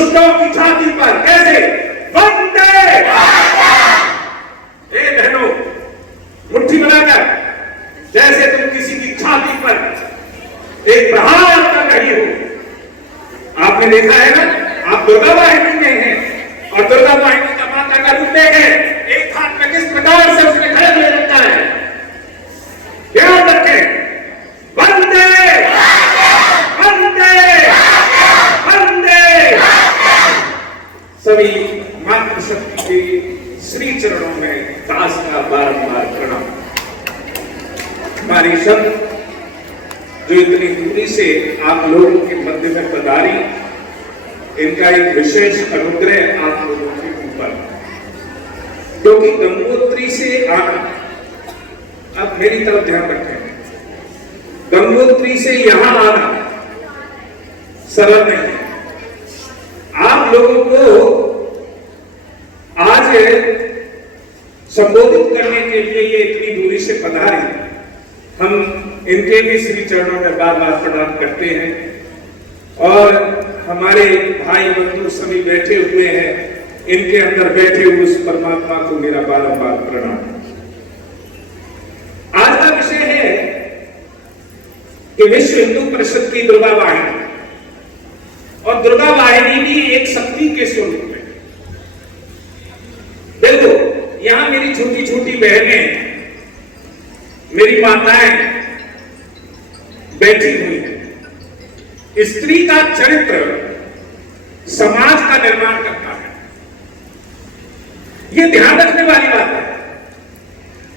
दुष्टों की छाती पर कैसे वंदे बहनों मुट्ठी बनाकर जैसे तुम किसी की छाती पर एक प्रहार कर रही हो। आपने देखा है ना, आप दुर्गा वाहिनी में हैं और दुर्गा वाहिनी का माता का रूप देखें, एक हाथ में किस प्रकार से उसने खड़े हुए रखा है। ध्यान रखें, वंदे वंदे वंदे। सभी मातृशक्ति के श्री चरणों में दास का बारंबार प्रणाम। हमारी संत जो इतनी दूरी से आप लोगों के मध्य में पधारी, इनका एक विशेष अनुग्रह आप लोगों के ऊपर, क्योंकि गंगोत्री से आना, अब मेरी तरफ ध्यान रखें, गंगोत्री से यहां आना सरल नहीं है। आप लोगों को आज संबोधित करने के लिए ये इतनी दूरी से पधारी, हम इनके भी श्री चरणों में बार बार प्रणाम करते हैं। और हमारे भाई बंधु सभी बैठे हुए हैं, इनके अंदर बैठे हुए उस परमात्मा को मेरा बारंबार प्रणाम। आज का विषय है कि विश्व हिंदू परिषद की दुर्गा वाहिनी, और दुर्गा वाहिनी भी एक शक्ति के स्वरूप में। देखो, यहां मेरी छोटी छोटी बहनें, मेरी माताएं बैठी हुई हैं। स्त्री का चरित्र समाज का निर्माण करता है, यह ध्यान रखने वाली बात है।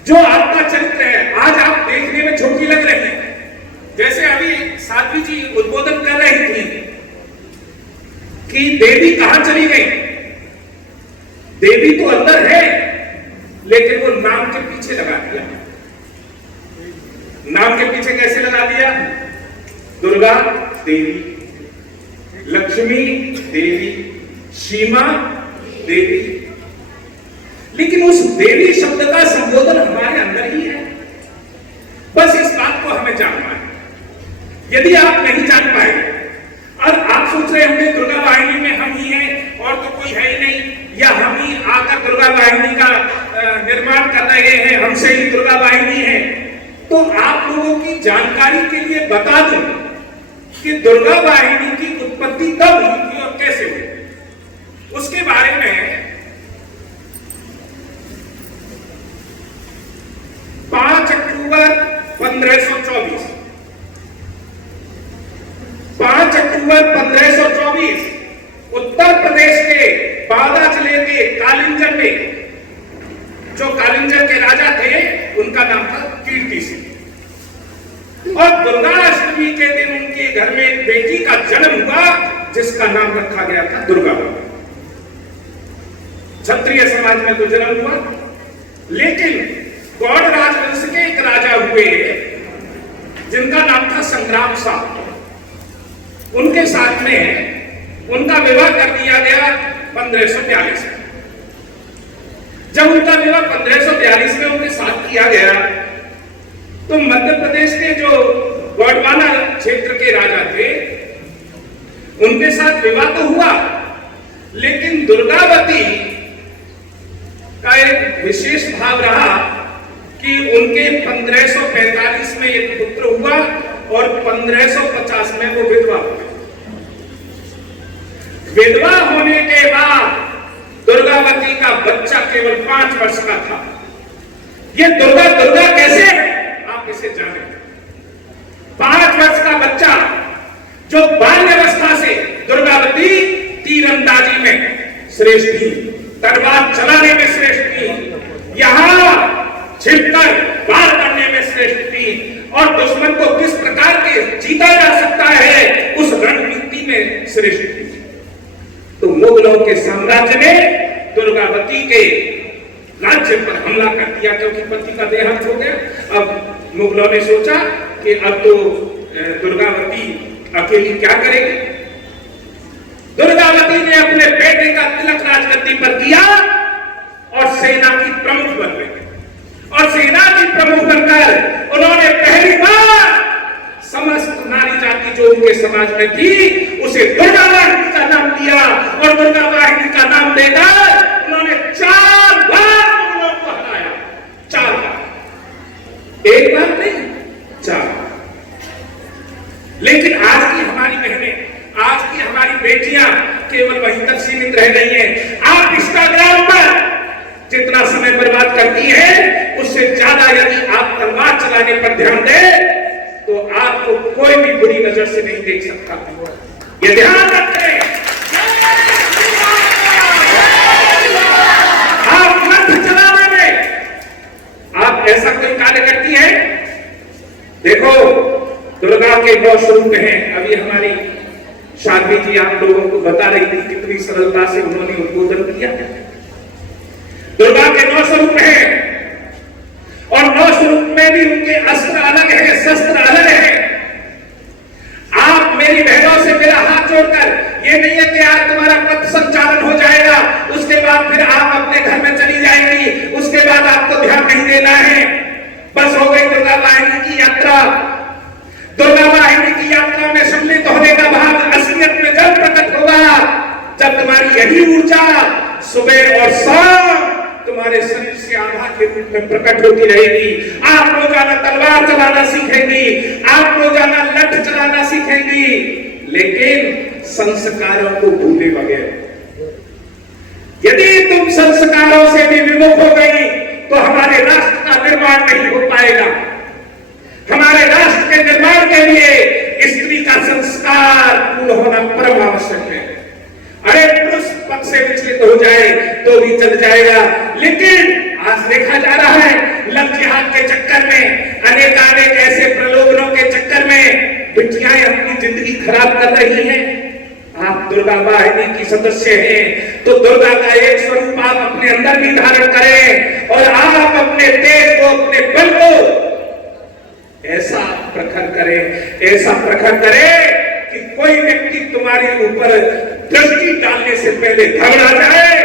जो आपका चरित्र है, आज आप देखने में छोटी लग रही है, जैसे अभी साध्वी जी उद्बोधन कर रही थी कि देवी कहां चली गई। देवी तो अंदर है, लेकिन वो नाम के पीछे लगा दिया। नाम के पीछे कैसे लगा दिया? दुर्गा देवी, लक्ष्मी देवी, सीमा देवी, लेकिन उस देवी शब्द का संबोधन हमारे अंदर ही है। बस इस बात को हमें जानना है। यदि आप नहीं जान पाए और आप सोच रहे होंगे दुर्गा वाहिनी में हम ही हैं और तो कोई है ही नहीं, या हम ही आकर दुर्गा वाहिनी का निर्माण कर रहे हैं, हमसे ही दुर्गा वाहिनी है, तो आप लोगों की जानकारी के लिए बता दूं कि दुर्गा वाहिनी की उत्पत्ति कब हुई थी और कैसे हुई, उसके बारे में 5 अक्टूबर 1524, 5 अक्टूबर 1524 उत्तर प्रदेश के बांदा जिले के कालिंजर में, जो कालिंजर के राजा थे उनका नाम था कीर्ति सिंह, और दुर्गाष्टमी के दिन उनके घर में एक बेटी का जन्म हुआ जिसका नाम रखा गया था दुर्गा। क्षत्रिय समाज में तो जन्म हुआ, लेकिन गौड़ राजवंश के एक राजा हुए जिनका नाम था संग्राम साहब, उनके साथ में उनका विवाह कर दिया गया 1542 में। जब उनका विवाह 1542 में उनके साथ किया गया, तो मध्य प्रदेश के जो गोंडवाना क्षेत्र के राजा थे उनके साथ विवाह तो हुआ, लेकिन दुर्गावती का एक विशेष भाव रहा कि उनके 1545 में एक पुत्र हुआ और 1550 में वो विधवा हो गई। विधवा होने के बाद दुर्गावती का बच्चा केवल 5 वर्ष का था। ये दुर्गा दुर्गा कैसे है आप इसे जाने। 5 वर्ष का बच्चा जो बाल्यावस्था से दुर्गावती तीरंदाजी में श्रेष्ठ थी, तलवार चलाने में श्रेष्ठ थी, यहां छिपकर वार करने में श्रेष्ठ थी, और दुश्मन को किस प्रकार के जीता जा सकता है उस रणनीति में श्रेष्ठ थी। तो मुगलों के साम्राज्य ने दुर्गावती के राज्य पर हमला कर दिया, क्योंकि पति का देहांत हो गया। अब मुगलों ने सोचा कि अब तो दुर्गावती अकेली क्या करेगी। दुर्गावती ने अपने बेटे का तिलक राजगद्दी पर किया और सेना की प्रमुख बन गई, और सेना की प्रमुख बनकर उन्होंने पहली बार समस्त नारी जाति जो उनके समाज में थी उसे दुर्गा वाहिनी का नाम दिया और दुर्गा वाहिनी का नाम देकर उन्होंने 4 बार मुगलों को हराया। 4 बार, एक बार नहीं, 4 बार। लेकिन आज की हमारी बहनें, आज की हमारी बेटियां केवल वहीं तक सीमित रह गई हैं। आप इंस्टाग्राम पर जितना समय बर्बाद करती है उससे ज्यादा यदि आप तलवार चलाने पर ध्यान दें तो आपको कोई भी बुरी नजर से नहीं देख सकता। ये ध्यान रखें। आप लठ चलाने में आप ऐसा कोई कार्य करती है। देखो दुर्गा के 9 स्वरूप हैं। अभी हमारी शादी जी आप लोगों को बता रही थी कितनी सरलता से उन्होंने उद्बोधन किया। दुर्गा के 9 स्वरूप हैं और 9 स्वरूप में भी उनके अस्त्र अलग है, शस्त्र अलग है। आप मेरी बहनों से मेरा हाथ जोड़कर, ये नहीं है कि आज तुम्हारा पथ संचालन हो जाएगा उसके बाद फिर आप अपने घर में चली जाएंगी, उसके बाद आपको ध्यान नहीं देना है, बस हो गई दुर्गा वाहिनी की यात्रा। दुर्गा वाहिनी की यात्रा में सम्मिलित होने का भाव असलियत में जब प्रकट होगा जब तुम्हारी यही ऊर्जा सुबह और शाम तुम्हारे शरीर से आभा के रूप में प्रकट होती रहेगी। आप रोजाना तलवार चलाना सीखेंगी, आप रोजाना लठ चलाना सीखेंगी, लेकिन संस्कारों को भूले बगैर। यदि तुम संस्कारों से भी विमुख हो गई तो हमारे राष्ट्र का निर्माण नहीं हो पाएगा। हमारे राष्ट्र के निर्माण के लिए स्त्री का संस्कार पूर्ण होना परम आवश्यक है। अरे पुरुष पद से विचलित हो जाए तो भी चल जाएगा, लेकिन आज देखा जा रहा है लव जिहाद के चक्कर में, अनेक ऐसे प्रलोभनों के चक्कर में बिटियाएं अपनी जिंदगी खराब कर रही हैं। आप दुर्गा वाहिनी की सदस्य हैं तो दुर्गा का एक स्वरूप आप अपने अंदर भी धारण करें और आप अपने तेज को, अपने बल को ऐसा प्रखर करें, ऐसा प्रखर करें कि कोई व्यक्ति तुम्हारे ऊपर दृष्टि डालने से पहले घबरा जाए,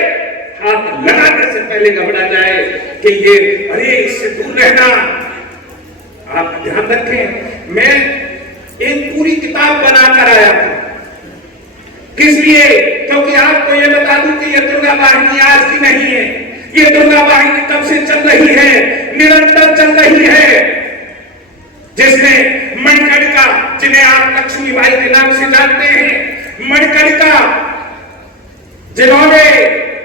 हाथ लगाने से पहले घबरा जाए कि ये अरे इससे दूर रहना। आप ध्यान रखें, मैं एक पूरी किताब बनाकर आया था। किस लिए? क्योंकि आपको ये बता दूं कि ये दुर्गा वाहिनी आज की नहीं है, ये दुर्गा वाहिनी तब से चल रही है, निरंतर चल रही है, जिसमें मणिकर्णिका, जिन्हें आप लक्ष्मीबाई के नाम से जानते हैं, मणिकर्णिका जिन्होंने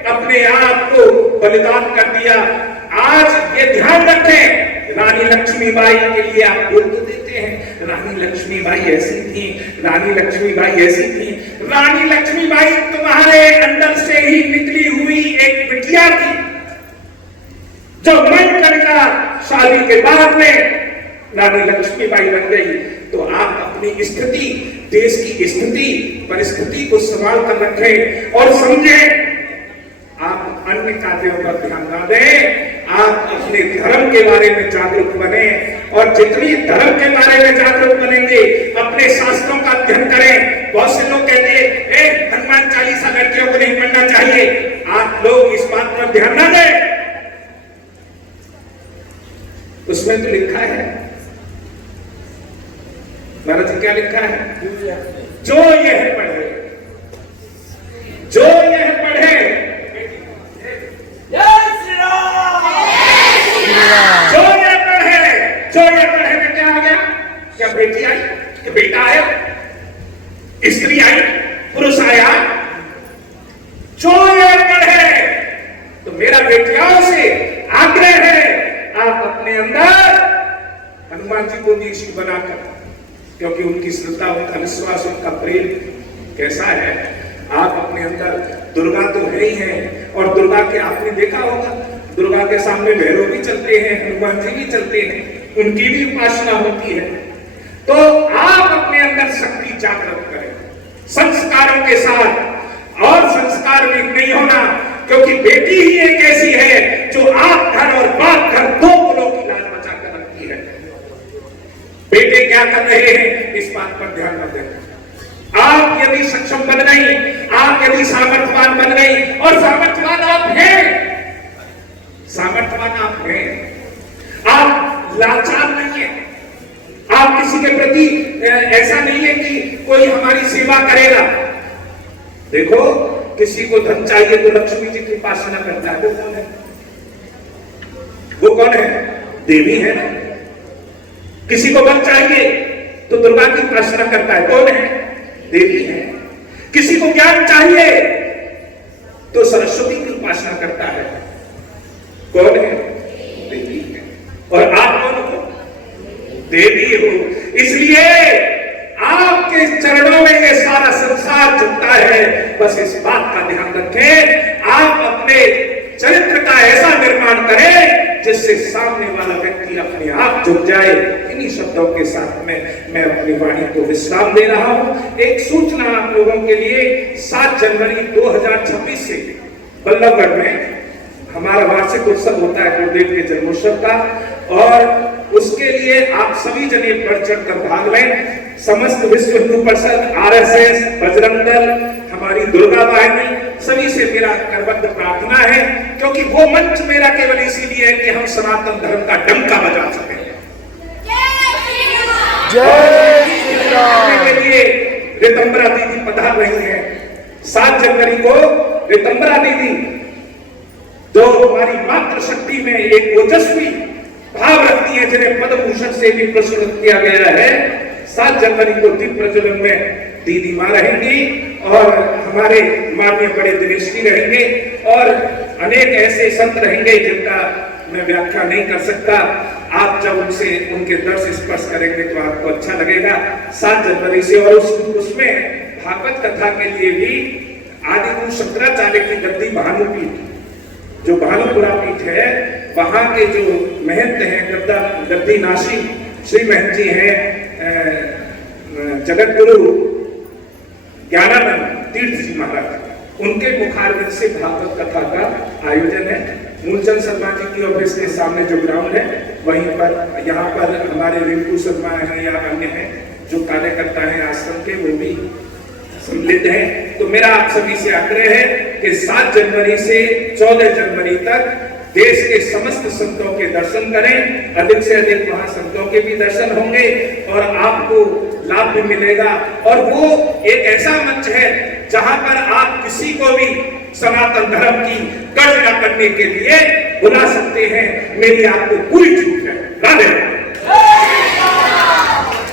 अपने आप को बलिदान कर दिया। आज ये ध्यान रखें, रानी लक्ष्मीबाई के लिए आप बोल तो देते हैं रानी लक्ष्मीबाई ऐसी थी, रानी लक्ष्मीबाई ऐसी थी। रानी लक्ष्मीबाई तुम्हारे अंदर से ही निकली हुई एक बिटिया थी जो मणिकर्णिका शादी के बाद में रानी लक्ष्मीबाई बन गई। तो आप अपनी स्थिति, देश की स्थिति, परिस्थिति को संभाल कर रखें और समझें। आप अन्य कार्यों पर ध्यान ना दें, आप अपने धर्म के बारे में जागरूक बने और जितनी धर्म के बारे में जागरूक बनेंगे, अपने शास्त्रों का अध्ययन करें। बहुत से लोग कहते हैं हनुमान चालीसा लड़कियों को नहीं पढ़ना चाहिए। आप लोग इस बात पर ध्यान ना दें, उसमें तो लिखा है, महाराज जी क्या लिखा है? जो यह पढ़े, जो यह पढ़े, जो ये पढ़े में क्या आ गया? क्या बेटी आई, क्या बेटा आया, स्त्री आई, पुरुष आया? जो ये पढ़े, तो मेरा बेटियों से आग्रह है आप अपने अंदर हनुमान जी को इष्ट बनाकर, क्योंकि उनकी श्रद्धा, उनका विश्वास, उनका प्रेम कैसा है, आप अपने अंदर दुर्गा तो है ही है। और दुर्गा के आपने देखा होगा, दुर्गा के सामने भैरव भी चलते हैं, हनुमान जी भी चलते हैं, उनकी भी उपासना होती है। तो आप अपने अंदर शक्ति जागृत करें संस्कारों के साथ। और संस्कार में नहीं होना, क्योंकि बेटी ही एक ऐसी है जो आप घर और बाप घर दो कुलों की लाज बचा कर रखती है। बेटे क्या कर रहे हैं इस बात पर ध्यान न दें। आप यदि सक्षम बन गई, आप यदि सामर्थ्यवान बन गई, और सामर्थ्यवान आप हैं, सामर्थ्यवान आप हैं, आप लाचार नहीं है, आप किसी के प्रति ऐसा नहीं है कि कोई हमारी सेवा करेगा। देखो, किसी को धन चाहिए तो लक्ष्मी जी की उपासना करता है, वो कौन है? वो कौन है? देवी है ना। किसी को बल चाहिए तो दुर्गा की उपासना करता है, कौन है? देवी है। किसी को ज्ञान चाहिए तो सरस्वती की उपासना करता है, कौन है? देवी है। और आप कौन हो? देवी हो। इसलिए आपके चरणों में ये सारा संसार झुकता है। बस इस बात का ध्यान रखें, आप अपने चरित्र का ऐसा निर्माण करें जिससे सामने वाला व्यक्ति अपने आप झुक जाए। इन्हीं शब्दों के साथ में मैं अपनी वाणी को विश्राम दे रहा हूं। एक सूचना आप लोगों के लिए, 7 जनवरी 2026 से बल्लभगढ़ में हमारा वार्षिक उत्सव होता है गुरुदेव के जन्मोत्सव का, और उसके लिए आप सभी जने बढ़ चढ़ कर भाग लें। समस्त विश्व हिंदू परिषद, RSS, बजरंग दल, हमारी दुर्गा वाहिनी, सभी से मेरा करबद्ध प्रार्थना है, क्योंकि वो मंच मेरा केवल इसीलिए है कि हम सनातन धर्म का डंका बजा सकें। जय श्री राम। के लिए रितंबरा दीदी पधार रही हैं। 7 जनवरी को रितंबरा दीदी, जो हमारी मातृशक्ति में एक ओजस्वी भाव रखती है, जिन्हें पद्म भूषण से भी पुरस्कृत किया गया है, 7 जनवरी को दीप प्रज्वलन में दीदी मां रहेंगी और हमारे माननीय बड़े दिनेश जी रहेंगे और अनेक ऐसे संत रहेंगे जिनका मैं व्याख्या नहीं कर सकता। आप जब उनसे उनके दर्श स्पर्श करेंगे तो आपको अच्छा लगेगा। 7 जनवरी से, और उसमें भागवत कथा के लिए भी आदिगुरु शंकराचार्य की गद्दी भानुपीठ, जो भानुपुरा पीठ है, वहां के जो महंत हैं, गद्दी नाशी श्री महंत जी हैं, जगत गुरु ज्ञानानंद तीर्थ जी महाराज, उनके मुखारविंद से भागवत कथा का आयोजन है। मूलचंद शर्मा जी की ऑफिस के सामने जो ग्राउंड है, वहीं पर, यहाँ पर हमारे रिंकू शर्मा हैं या अन्य हैं जो कार्यकर्ता हैं आश्रम के, वो भी सम्मिलित हैं। तो मेरा आप सभी से आग्रह है कि 7 जनवरी से 14 जनवरी तक देश के समस्त संतों के दर्शन करें। अधिक से अधिक वहां संतों के भी दर्शन होंगे और आपको लाभ भी मिलेगा। और वो एक ऐसा मंच है जहां पर आप किसी को भी सनातन धर्म की गर्जना करने के लिए बुला सकते हैं। मेरी आपको पूरी छूट है। राधे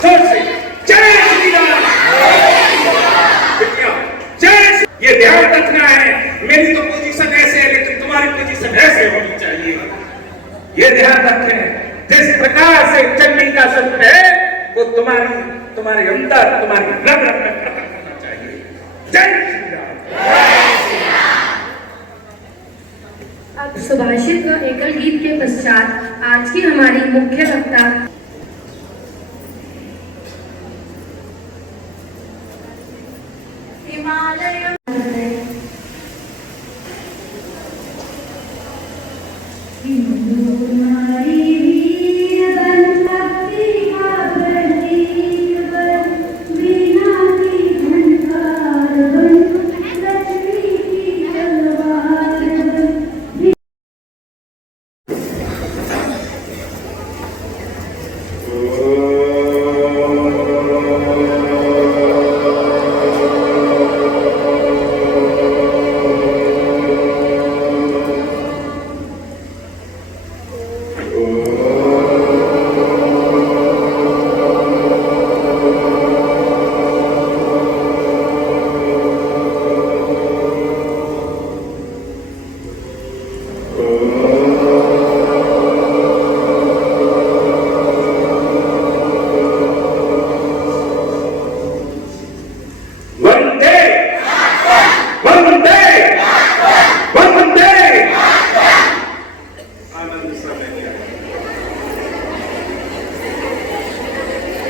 जय श्री राम। जय, ये ध्यान रखना है, मेरी तो पोजीशन ऐसे है लेकिन तुम्हारी पोजीशन ऐसे होनी चाहिए। ये ध्यान रखें, जिस प्रकार से चंडी का शब्द है वो तुम्हारे अंदर, तुम्हारी रग रग में प्रकट होना चाहिए। जय श्री राम। अब सुभाषित व एकल गीत के पश्चात आज की हमारी मुख्य वक्ता हिमालय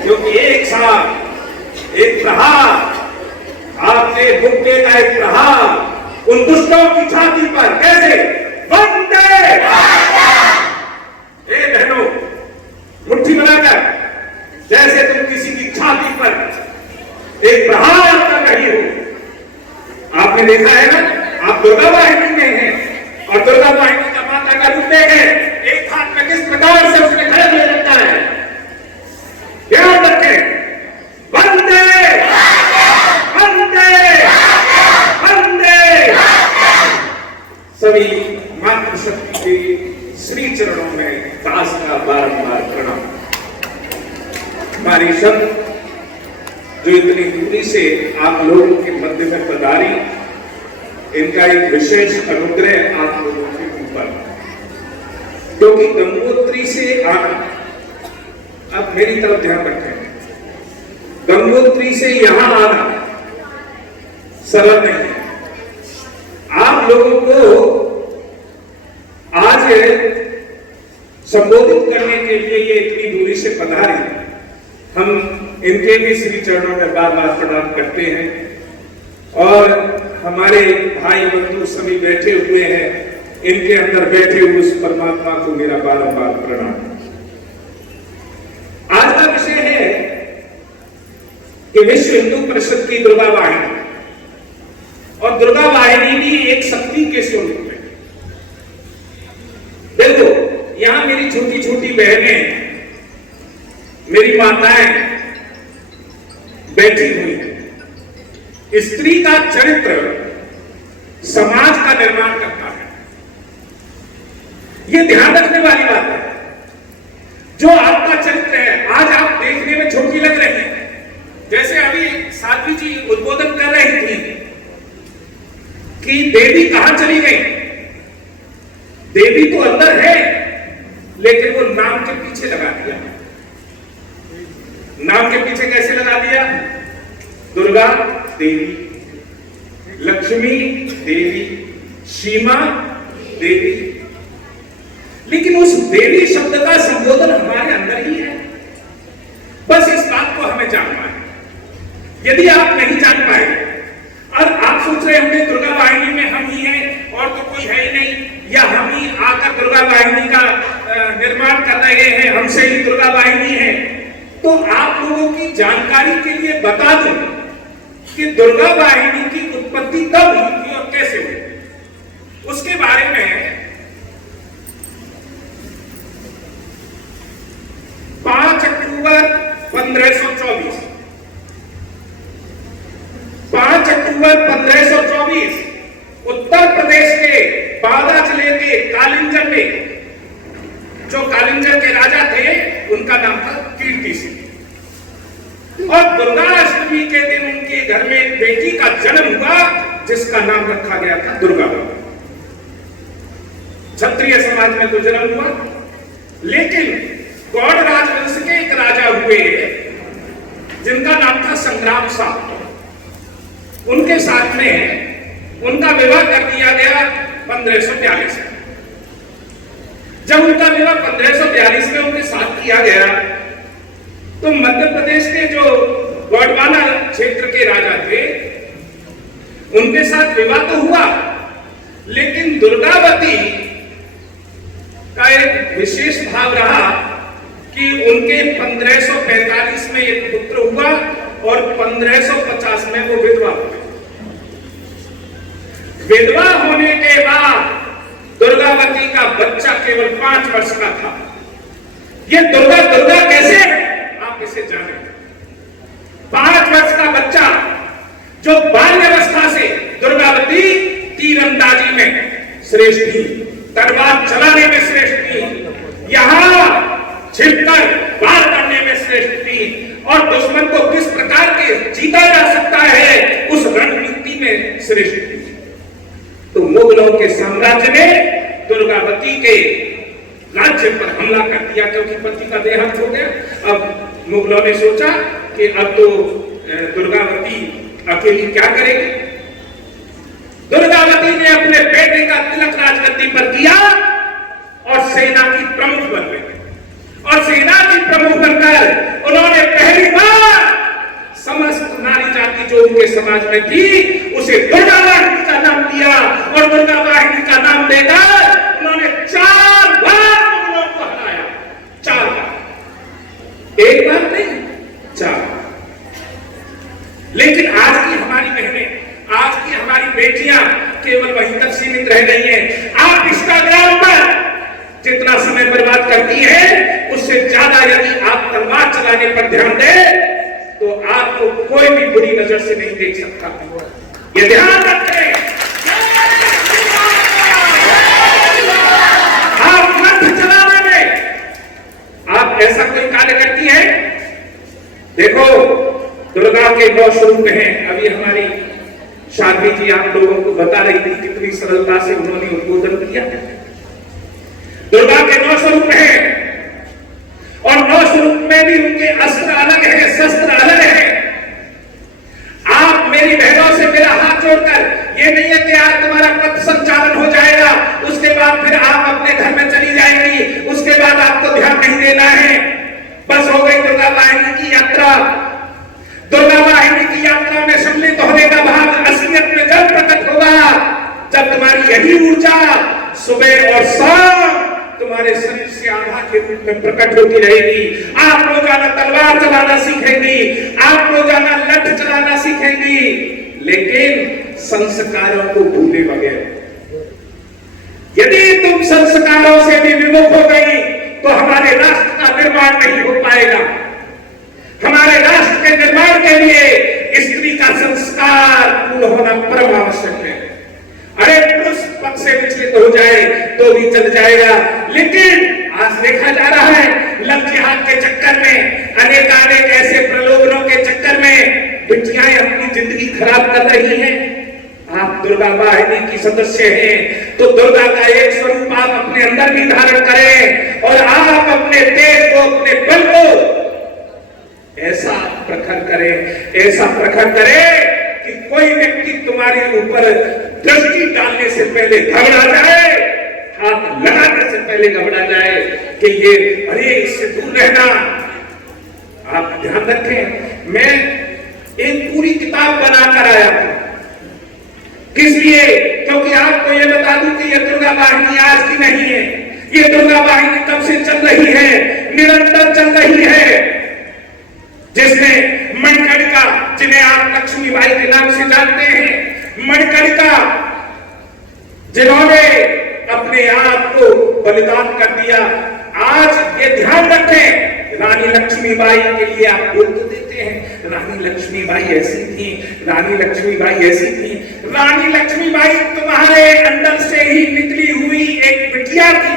क्योंकि एक साथ एक प्रहार, आपने मुक्के का एक प्रहार उन दुष्टों की छाती पर कैसे वंदे बहनों मुट्ठी बनाकर, जैसे तुम किसी की छाती पर एक प्रहार कर रही हो। आपने देखा है ना, आप दुर्गा वाहिनी में हैं और दुर्गा वाहिनी का माता का रूप देखें, एक हाथ में किस प्रकार से उसने खड़े हुए रहता है। ध्यान रखें, वंदे मातृशक्ति के श्री चरणों में दास का बारंबार प्रणाम। हमारी संत जो इतनी दूरी से आप लोगों के मध्य में पधारी, इनका एक विशेष अनुग्रह आप लोगों के ऊपर, क्योंकि गंगोत्री से आना, अब मेरी तरफ ध्यान रखें, गंगोत्री से यहां आना सरल नहीं है। आप लोगों को आज संबोधित करने के लिए ये इतनी दूरी से पधारे, हम इनके भी श्री चरणों में बार बार प्रणाम करते हैं। और हमारे भाई बंधु सभी बैठे हुए हैं, इनके अंदर बैठे हुए उस परमात्मा को मेरा बारंबार प्रणाम। आज का विषय है कि विश्व हिंदू परिषद की दुर्गा वाहिनी, और दुर्गा वाहिनी भी एक शक्ति के स्वरूप है। देखो, यहां मेरी छोटी छोटी बहनें, मेरी माताएं बैठी हुई हैं। स्त्री का चरित्र समाज का निर्माण करता है, यह ध्यान रखने वाली बात है। जो आपका चरित्र है, आज आप देखने में छोटी लग रही है, जैसे अभी साध्वी जी उद्बोधन कर रही थी कि देवी कहां चली गई। देवी तो अंदर है, लेकिन वो नाम के पीछे लगा दिया। नाम के पीछे कैसे लगा दिया? दुर्गा देवी, लक्ष्मी देवी, सीमा देवी, लेकिन उस देवी शब्द का संबोधन हमारे अंदर ही है। बस इस बात को हमें जानना है। यदि आप नहीं जान पाए और आप सोच रहे होंगे दुर्गा वाहिनी में हम ही हैं और तो कोई है ही नहीं, या हम ही आकर दुर्गा वाहिनी का निर्माण कर रहे हैं, हमसे ही दुर्गा वाहिनी है, तो आप लोगों की जानकारी के लिए बता दूं कि दुर्गा वाहिनी की उत्पत्ति कब हुई थी और कैसे हुई, उसके बारे में 5 अक्टूबर 1524 5 अक्टूबर 1524 उत्तर प्रदेश के बांदा जिले के कालिंजर में, जो कालिंजर के राजा थे उनका नाम था कीर्ति सिंह, और दुर्गा अष्टमी के दिन उनके घर में एक बेटी का जन्म हुआ जिसका नाम रखा गया था दुर्गा। क्षत्रिय समाज में तो जन्म हुआ, लेकिन गौड़ राजवंश के एक राजा हुए जिनका नाम था संग्राम साहब, उनके साथ में उनका विवाह कर दिया गया 1542 में। जब उनका विवाह 1542 में उनके साथ किया गया, तो मध्य प्रदेश के जो गोंडवाना क्षेत्र के राजा थे उनके साथ विवाह तो हुआ, लेकिन दुर्गावती का एक विशेष भाव रहा कि उनके 1545 में एक पुत्र हुआ और 1550 में वो विधवा हो गई। विधवा होने के बाद दुर्गावती का बच्चा केवल 5 वर्ष का था। ये दुर्गा दुर्गा कैसे है आप इसे जाने। 5 वर्ष का बच्चा जो बाल्यावस्था से दुर्गावती तीरंदाजी में श्रेष्ठ थी, तलवार चलाने में श्रेष्ठ थी, यहां छिपकर वार करने में श्रेष्ठ थी, और दुश्मन को किस प्रकार के जीता जा सकता है उस रणनीति में श्रेष्ठ थी। तो मुगलों के साम्राज्य ने दुर्गावती के राज्य पर हमला कर दिया, क्योंकि पति का देहांत हो गया। अब मुगलों ने सोचा कि अब तो दुर्गावती अकेली क्या करेगी। दुर्गावती ने अपने बेटे का तिलक राजगद्दी पर किया और सेना की प्रमुख बन गई, और सेना की प्रमुख बनकर उन्होंने पहली बार समस्त नारी जाति जो उनके समाज में थी उसे दुर्गा वाहिनी का नाम दिया, और दुर्गा वाहिनी का नाम देकर उन्होंने 4 बार मुगलों को हराया। 4 बार, एक बार नहीं, 4 बार। लेकिन आज की हमारी बहनें, आज की हमारी बेटियां केवल वहीं तक सीमित रह गई हैं। आप इंस्टाग्राम पर जितना समय बर्बाद करती है, उससे ज्यादा यदि आप तलवार चलाने पर ध्यान दें तो आपको कोई भी बुरी नजर से नहीं देख सकता। ये ध्यान रखें। जी आप लोगों को बता रही थी कितनी सरलता से उन्होंने उद्बोधन किया। दुर्गा के 9 स्वरूप हैं और 9 स्वरूप में भी उनके अस्त्र अलग है, शस्त्र अलग है। आप मेरी बहनों से मेरा हाथ जोड़कर, ये नहीं है कि आज तुम्हारा पथ संचालन हो जाएगा, उसके बाद फिर आप अपने घर में चली जाएंगी, उसके बाद आपको ध्यान नहीं देना है, बस हो गई दुर्गा वाहिनी की यात्रा। दुर्गा वाहिनी की यात्रा में सम्मिलित होने का भाव असलियत में जब प्रकट होगा जब तुम्हारी यही ऊर्जा सुबह और शाम तुम्हारे शरीर से आभा के रूप में प्रकट होती रहेगी। आप रोजाना तलवार चलाना सीखेंगी, आप रोजाना लठ चलाना सीखेंगी, लेकिन संस्कारों को भूले बगैर। यदि तुम संस्कारों से भी विमुख हो गई तो हमारे राष्ट्र का निर्माण नहीं हो पाएगा। हमारे राष्ट्र के निर्माण के लिए स्त्री का संस्कार पूर्ण होना परम आवश्यक है। अरे पुरुष पद से विचलित हो जाए तो भी चल जाएगा, लेकिन आज देखा जा रहा है लव जिहाद के चक्कर में, अनेक ऐसे प्रलोभनों के चक्कर में बेटियां अपनी जिंदगी खराब कर रही हैं। आप दुर्गा वाहिनी की सदस्य हैं तो दुर्गा का एक स्वरूप आप अपने अंदर भी धारण करें और आप अपने तेज को, अपने बल को ऐसा प्रखर करें, ऐसा प्रखर करें कि कोई व्यक्ति तुम्हारे ऊपर दृष्टि डालने से पहले घबरा जाए, हाथ लगाने से पहले घबरा जाए कि ये अरे इससे दूर रहना। आप ध्यान रखें, मैं एक पूरी किताब बनाकर आया था। किस लिए? क्योंकि आपको ये बता दूं कि ये दुर्गा वाहिनी आज की नहीं है, ये दुर्गा वाहिनी कब से चल रही है, निरंतर चल रही है। जिसने मणिकर्णिका, जिन्हें आप लक्ष्मीबाई के नाम से जानते हैं, मणिकर्णिका जिन्होंने अपने आप को बलिदान कर दिया। आज ये ध्यान रखें, रानी लक्ष्मीबाई के लिए आप बोल तो देते हैं रानी लक्ष्मीबाई ऐसी थी, रानी लक्ष्मीबाई ऐसी थी। रानी लक्ष्मीबाई तुम्हारे अंदर से ही निकली हुई एक बिटिया थी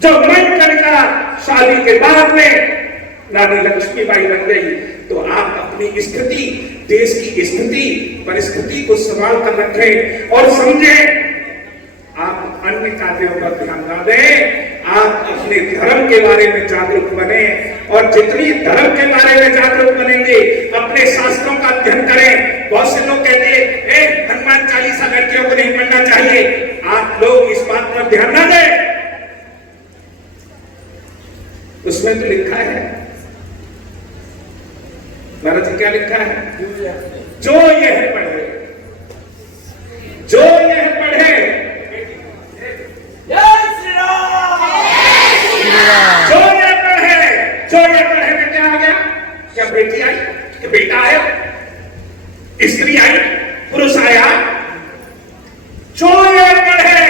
जो मणिकर्णिका शादी के बाद में रानी लक्ष्मीबाई बन गई। तो आप अपनी स्थिति, देश की स्थिति, परिस्थिति को संभाल कर रखें और समझें। आप अन्य कार्यों पर ध्यान ना दें, आप अपने धर्म के बारे में जागरूक बने और जितनी धर्म के बारे में जागरूक बनेंगे, अपने शास्त्रों का अध्ययन करें। बहुत से लोग कहते हैं हनुमान चालीसा लड़कियों को नहीं पढ़ना चाहिए। आप लोग इस बात पर ध्यान ना दें, उसमें तो लिखा है, महाराज जी क्या लिखा है? जो यह पढ़े, जो यह पढ़े, जो यह पढ़े में क्या आ गया? क्या बेटी आई, क्या बेटा आया, स्त्री आई, पुरुष आया? जो यह पढ़े,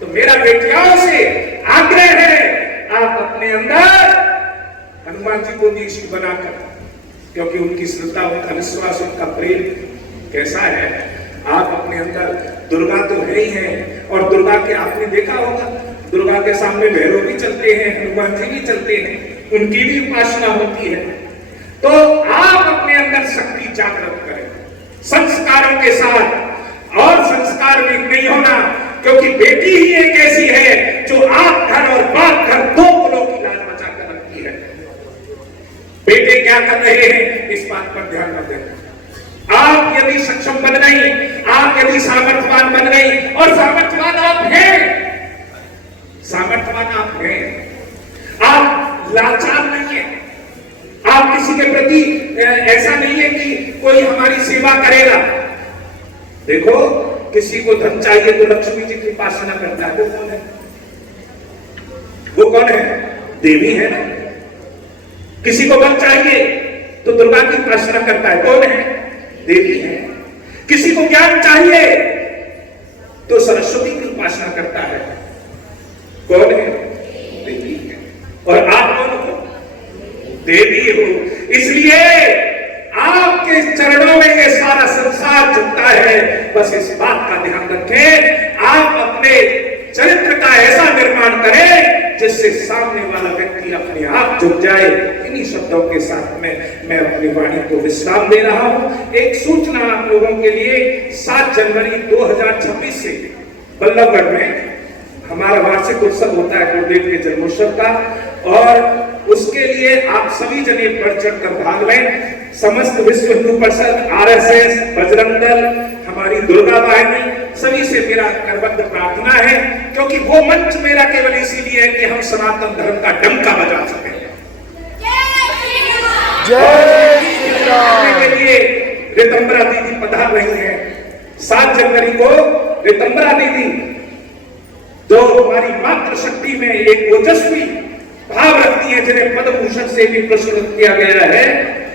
तो मेरा बेटियों से आग्रह है आप अपने अंदर हनुमान जी को निश्चित बनाकर, क्योंकि उनकी श्रद्धा, उनका विश्वास, उनका प्रेम कैसा है, आप अपने अंदर दुर्गा तो है ही है। और दुर्गा के आपने देखा होगा, दुर्गा के सामने भैरव भी चलते हैं, हनुमान जी भी चलते हैं, उनकी भी उपासना होती है। तो आप अपने अंदर शक्ति जागृत करें संस्कारों के साथ, और संस्कार में नहीं होना, क्योंकि बेटी ही एक ऐसी है जो आप घर और बाप घर दो कुलों की लाज बचा कर रखती है। बेटे क्या कर रहे हैं इस बात पर ध्यान न दें। आप यदि सक्षम बन गई, आप यदि सामर्थ्यवान बन गई, और सामर्थ्यवान आप हैं, सामर्थ्यवान आप हैं, आप लाचार नहीं है, आप किसी के प्रति ऐसा नहीं है कि कोई हमारी सेवा करेगा। देखो, किसी को धन चाहिए तो लक्ष्मी जी की उपासना करता है, वो कौन है? वो कौन है? देवी है ना। किसी को बल चाहिए तो दुर्गा की उपासना करता है, कौन है? देवी है। किसी को ज्ञान चाहिए तो सरस्वती की उपासना करता है, कौन है? देवी है। और आप कौन हो? देवी हो। इसलिए आपके चरणों में ये सारा संसार झुकता है। बस इस बात का ध्यान रखें, आप अपने चरित्र का ऐसा निर्माण करें जिससे सामने वाला व्यक्ति अपने आप झुक जाए। इन्हीं शब्दों के साथ में मैं अपनी वाणी को विश्राम दे रहा हूं। एक सूचना आप लोगों के लिए, 7 जनवरी 2026 से बल्लभगढ़ में हमारा वार्षिक उत्सव होता है गुरुदेव के जन्मोत्सव का, और उसके लिए आप सभी जने बढ़ चढ़ कर भाग लें। समस्त विश्व हिंदू परिषद, RSS, बजरंग दल, हमारी दुर्गा वाहिनी, सभी से मेरा करबद्ध प्रार्थना है, क्योंकि वो मंच मेरा केवल इसीलिए है कि हम सनातन धर्म का डंका बजा सकें। जय श्री राम। के लिए रितंबरा दीदी पधार रही हैं। 7 जनवरी को रितंबरा दीदी, जो हमारी मातृशक्ति में एक ओजस्वी भाव रखती है, जिन्हें पद्म भूषण से भी पुरस्कृत किया गया है,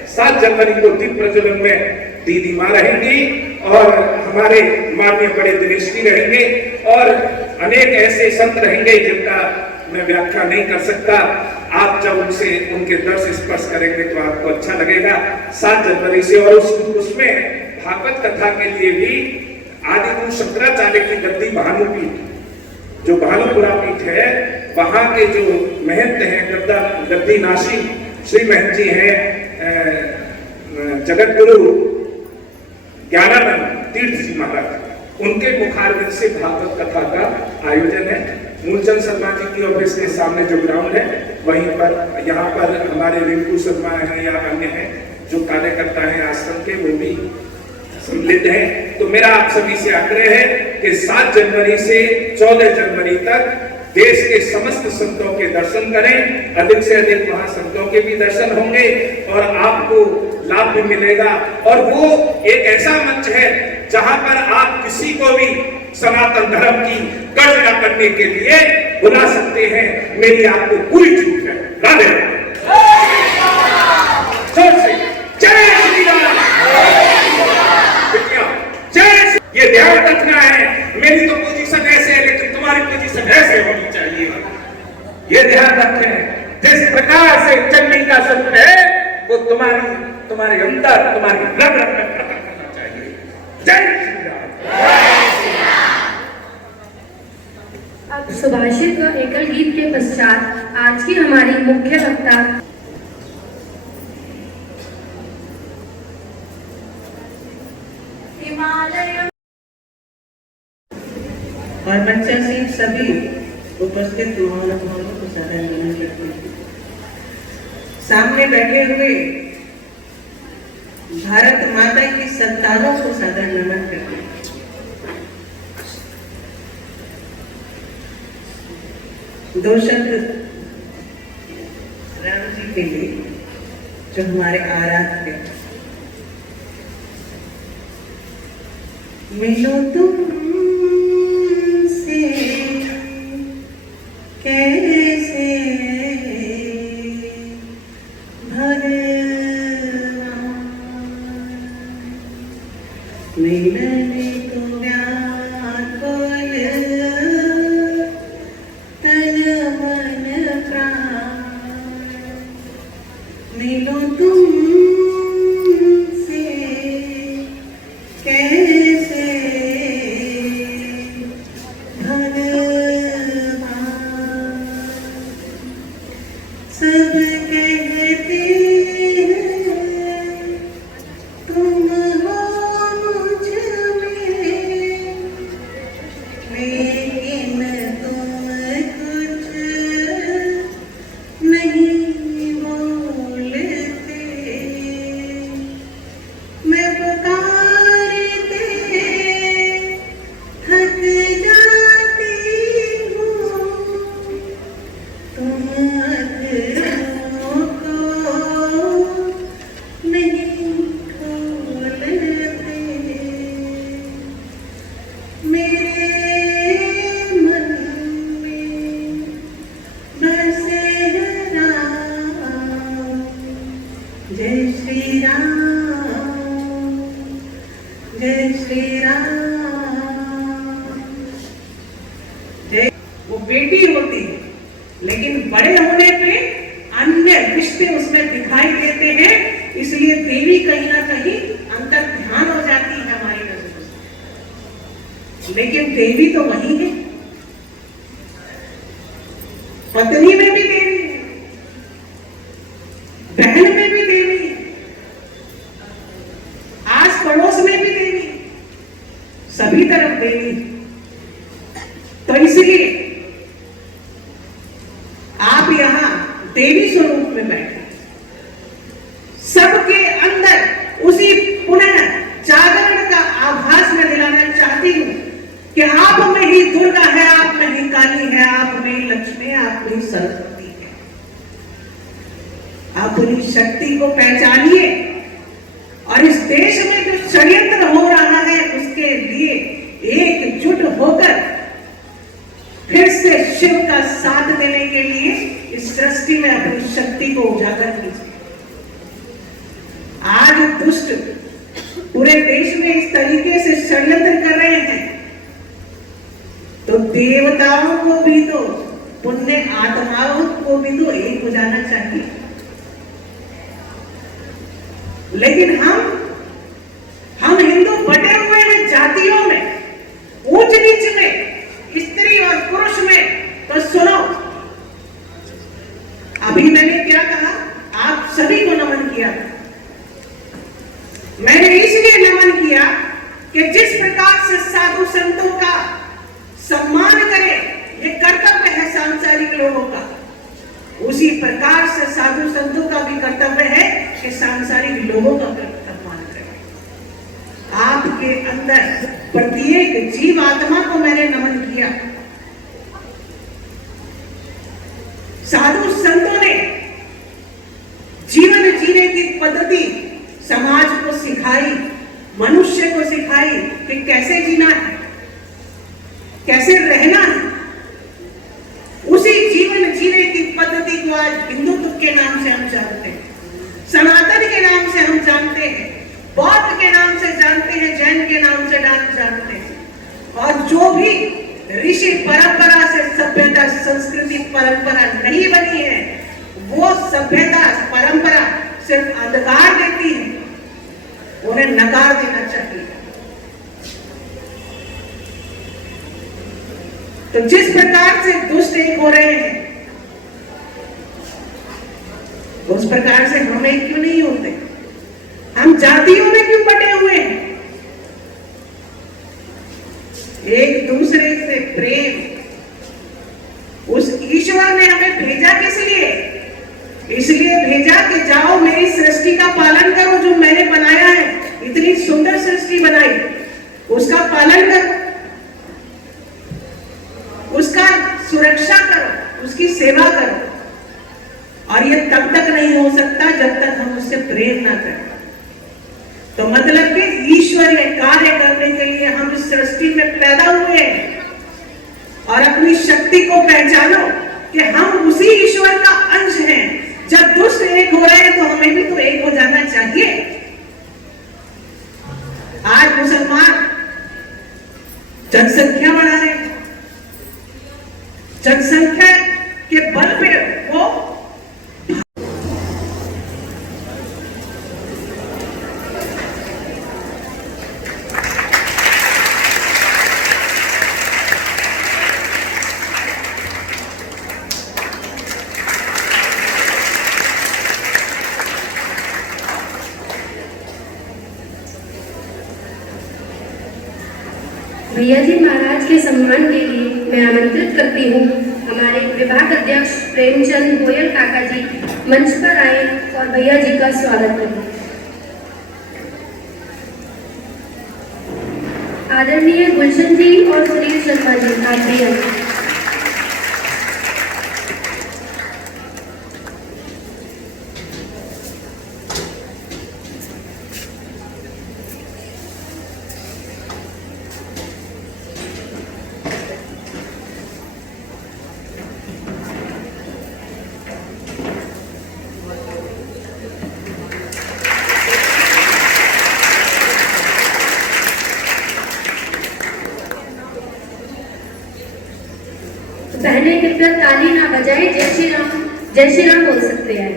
7 जनवरी को दीप प्रज्वलन में दीदी मां रहेंगी और हमारे माननीय बड़े दिनेश जी रहेंगे और अनेक ऐसे संत रहेंगे जिनका मैं व्याख्या नहीं कर सकता। आप जब उनसे उनके दर्श स्पर्श करेंगे तो आपको अच्छा लगेगा। 7 जनवरी से, और उसमें भागवत कथा के लिए भी आदिगुरु शंकराचार्य की गद्दी भानुपीठ, जो भानुपुरा पीठ है, वहां के जो महंत हैं, गद्दी नाशी श्री महंत जी हैं, जगत गुरु ज्ञानानंद तीर्थ जी महाराज, उनके मुखारविंद से भागवत कथा का आयोजन है। मूलचंद शर्मा जी की ऑफिस के सामने जो ग्राउंड है, वहीं पर, यहाँ पर हमारे रिंकू शर्मा हैं या अन्य हैं जो कार्यकर्ता हैं आश्रम के, वो भी सम्मिलित हैं। तो मेरा आप सभी से आग्रह है कि 7 जनवरी से 14 जनवरी तक देश के समस्त संतों के दर्शन करें। अधिक से अधिक वहां संतों के भी दर्शन होंगे और आपको लाभ भी मिलेगा। और वो एक ऐसा मंच है जहां पर आप किसी को भी सनातन धर्म की गर्जना करने के लिए बुला सकते हैं। मेरी आपको पूरी छूट है। राधे जय श्री राम। ये ध्यान रखना है, मेरी तो पोजीशन ऐसे है लेकिन तुम्हारी पोजीशन ऐसे होनी चाहिए। ये ध्यान रखें, जिस प्रकार से चंडी का सत्य है वो तुम्हारे अंदर, तुम्हारी रग रग में प्रकट करना चाहिए। जय श्री राम। अब सुभाषित व एकल गीत के पश्चात आज की हमारी मुख्य वक्ता और बच्चा से सभी उपस्थित महानुभावों को सादर नमन करते हैं। सामने बैठे हुए भारत माता की संतानों को सादर नमन करते हैं। दो शब्द राम जी के लिए, जो हमारे आराध्य हैं। मिलो तुमसे कैसे भगवान, मिलन तो व्याकुल तन मन प्राण, मिलो तुमसे कैसे सब कहते हैं तुम हो मुझ में, लेकिन तुम कुछ नहीं बोलते। मैं पुकारते थक जाती हूँ, तुम जय श्री राम, जय श्री राम, जय। वो बेटी होती है, लेकिन बड़े होने पे अन्य रिश्ते उसमें दिखाई देते हैं, इसलिए देवी कहीं ना कहीं अंतर ध्यान हो जाती है हमारी नजरों से, लेकिन देवी तो वही है। पत्नी में भी देवी है, बहन में भी देवी है, आस पड़ोस में भी देवी, सभी तरफ देवी। तो इसलिए आप यहां देवी स्वरूप में बैठे, सबके अंदर उसी पुनः जागरण का आभास मैं दिलाना चाहती हूं कि आप में ही दुर्गा है, आप में ही काली है, आप में ही लक्ष्मी है, आप में ही सरस्वती है। अपनी शक्ति को पहचानिए और इस देश में जो षड्यंत्र हो रहा है उसके लिए एकजुट होकर फिर से शिव का साथ देने के लिए इस सृष्टि में अपनी शक्ति को उजागर कीजिए। आज दुष्ट पूरे देश में इस तरीके से षड्यंत्र कर रहे हैं तो देवताओं को भी तो, पुण्य आत्माओं को भी तो एक हो जाना चाहिए। लेकिन हम हिंदू बटे हुए हैं जातियों में, ऊंच नीच में, स्त्री और पुरुष में। तो सुनो, अभी मैंने क्या कहा, आप सभी को नमन किया। मैंने इसलिए नमन किया कि जिस प्रकार से साधु संतों का सम्मान करे, ये कर्तव्य है सांसारिक लोगों का, उसी प्रकार से साधु संतों का भी कर्तव्य है कि सांसारिक लोगों का सम्मान करें। आपके अंदर प्रत्येक जीव आत्मा को मैंने नमन किया। साधु संतों ने जीवन जीने की पद्धति समाज को सिखाई, मनुष्य को सिखाई कि कैसे जीना है, कैसे रहना है। उसी जीवन जीने की पद्धति को आज हिंदुत्व के नाम से हम जानते हैं, सनातन के नाम से हम जानते हैं, बौद्ध के नाम से जानते हैं, जैन के नाम से जानते हैं। और जो भी ऋषि परंपरा से सभ्यता, संस्कृति, परंपरा नहीं बनी है, वो सभ्यता, परंपरा सिर्फ अंधकार देती है, उन्हें नकार देना चाहिए। तो जिस प्रकार से दुष्ट एक हो रहे हैं, उस प्रकार से हम एक क्यों नहीं होते? हम जातियों में क्यों बटे हुए हैं? एक दूसरे से प्रेम, उस ईश्वर ने हमें भेजा किस लिए? इसलिए भेजा कि जाओ मेरी सृष्टि का पालन करो, जो मैंने बनाया है, इतनी सुंदर सृष्टि बनाई, उसका पालन करो, उसका सुरक्षा करो, उसकी सेवा करो। और ये तब तक नहीं हो सकता जब तक हम उससे प्रेम ना करें। तो मतलब कि ईश्वरीय कार्य करने के लिए हम इस सृष्टि में पैदा हुए हैं। और अपनी शक्ति को पहचानो कि हम उसी ईश्वर का अंश हैं। जब दुष्ट एक हो रहे हैं तो हमें भी तो एक हो जाना चाहिए। आज मुसलमान जनसंख्या बढ़ा रहे हैं, जनसंख्या के बल पे वो भैया जी महाराज के सम्मान के लिए मैं आमंत्रित करती हूँ हमारे विभाग अध्यक्ष प्रेमचंद गोयल काका जी मंच पर आए और भैया जी का स्वागत करें। आदरणीय गुलशन जी और सुनील शर्मा जी, आप भी आए। पहले कृपया ताली ना बजाए, जय श्री राम बोल सकते हैं।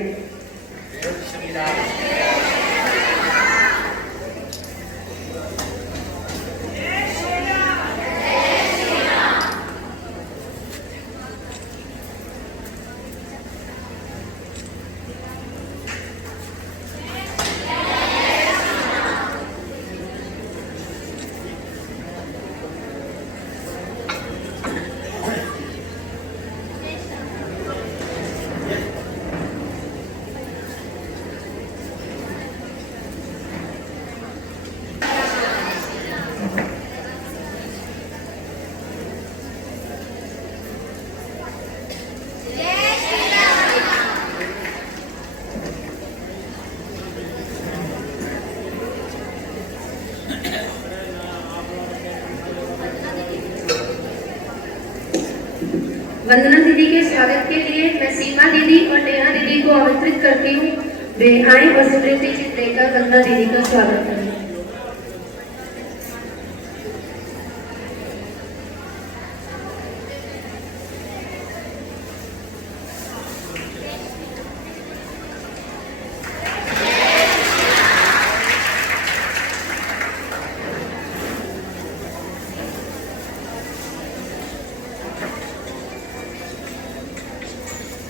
वंदना दीदी के स्वागत के लिए मैं सीमा दीदी और नेहा दीदी को आमंत्रित करती हूँ। वे आए और स्मृति चिन्ह लेकर वंदना दीदी का स्वागत करें।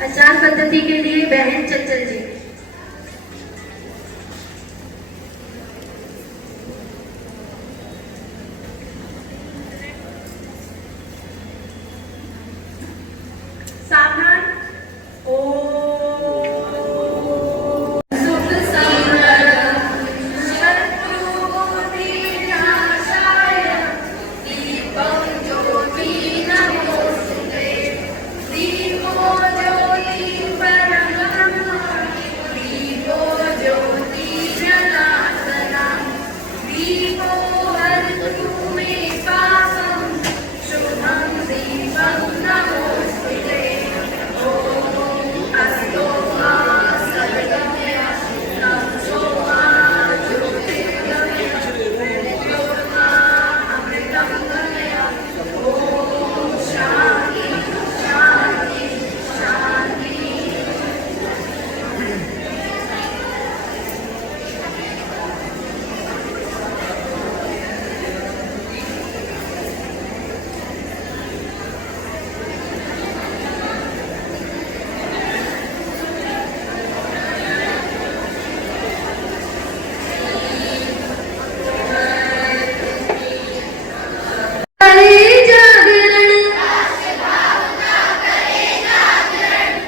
आचार पद्धति के लिए बहन चंचल जी। सावधान।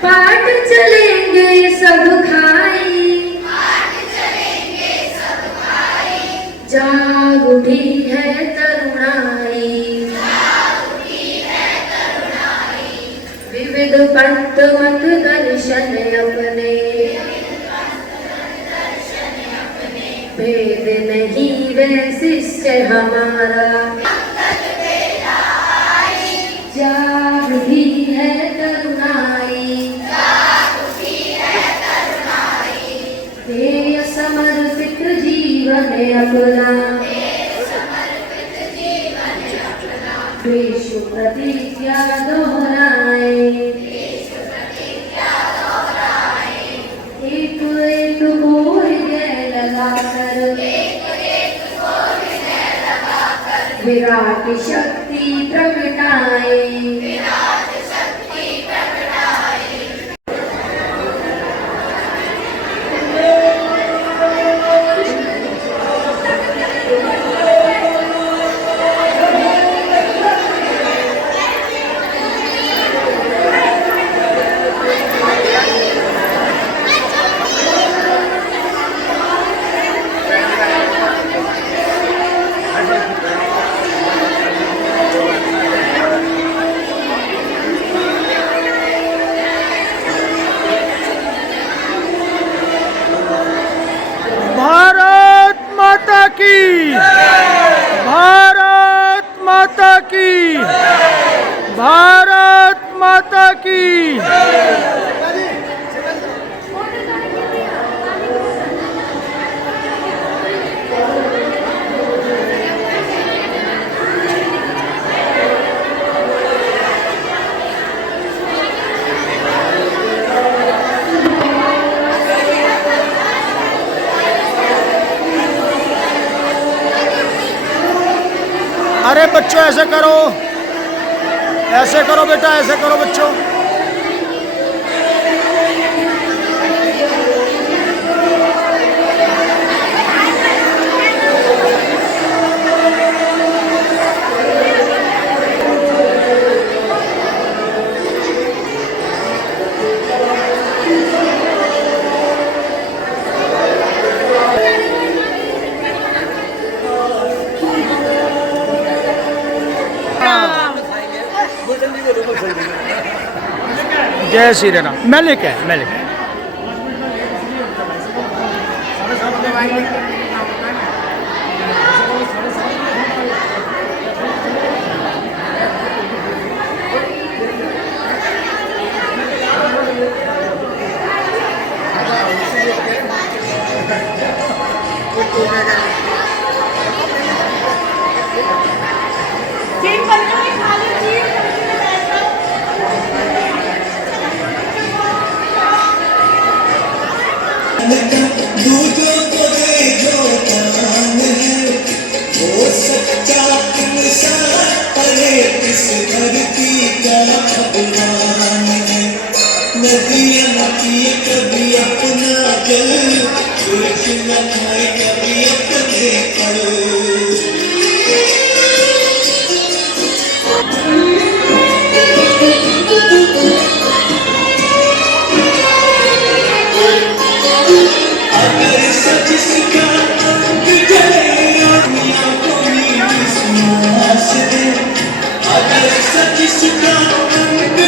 पाठ चलेंगे सब खाई, जाग उठी है तरुणाई, विविध पंथ मत दर्शन अपने, भेद नहीं वे शिष्य हमारा, जाग उठी है तरुणाई, हे समर्पित जीवन अपना, विश्व प्रतिज्ञा दोहराए, एक एक को हृदय लगाकर, विराट शक्ति प्रगटाए, भारत माता की। अरे बच्चों ऐसे करो बेटा, ऐसे करो बच्चों। जय श्री राम। मैं लेके दूधों को दे जो दान है, वो सच्चा इंसान अरे इस धरती का भगवान है। नदियाँ न पिए कभी अपना जल, वृक्ष न खाए कभी अपने फल। अगर सच सिखा अंग जले दुनिया को नीली सांस दे, अगर सच सिखा अंग